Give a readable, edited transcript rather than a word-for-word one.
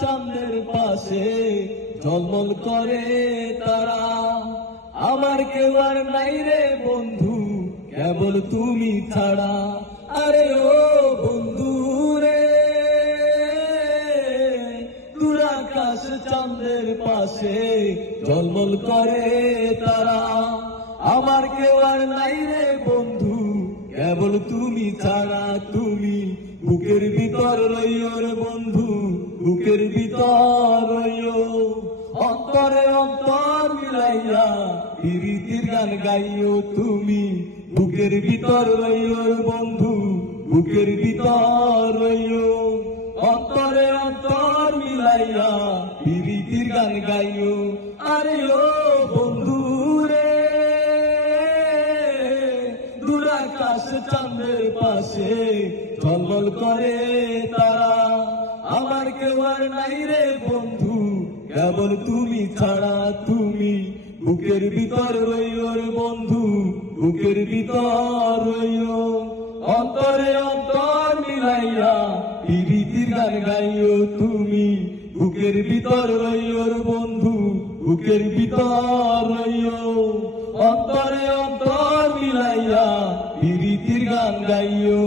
চাঁদের পাশে ঝলমল করে তারা। আমার কেউ আর নাই রে বন্ধু, কেবল তুমি ছাড়া। আরে ও বন্ধু রে, দূর আকাশ চাঁদের পাশে ঝলমল করে তারা। আমার কেউ আর নাই রে বন্ধু, কেবল তুমি ছাড়া। তুমি বুকের ভিতর রইও রে বন্ধু, বুকের ভিতর রইও। অন্তরে অন্তর মিলাইয়া প্রীতির গান গাইও তুমি, বুকের ভিতর রইও রে বন্ধু, বুকের ভিতর রইও। অন্তরে অন্তর মিলাইয়া প্রীতির গান গাইও। আরে ও বন্ধু রে, দূর আকাশ চাঁদের পাশে ঝলমল করে তারা। আমার কেউ আর নাই রে বন্ধু, কেবল তুমি ছাড়া। তুমি বুকের ভিতর রইও রে বন্ধু, বুকের ভিতর রইও। অন্তরে অন্তর মিলাইয়া প্রীতির গান গাইও তুমি, বুকের ভিতর রইও রে বন্ধু, বুকের ভিতর রইও। অন্তরে অন্তর মিলাইয়া প্রীতির গান গাইও।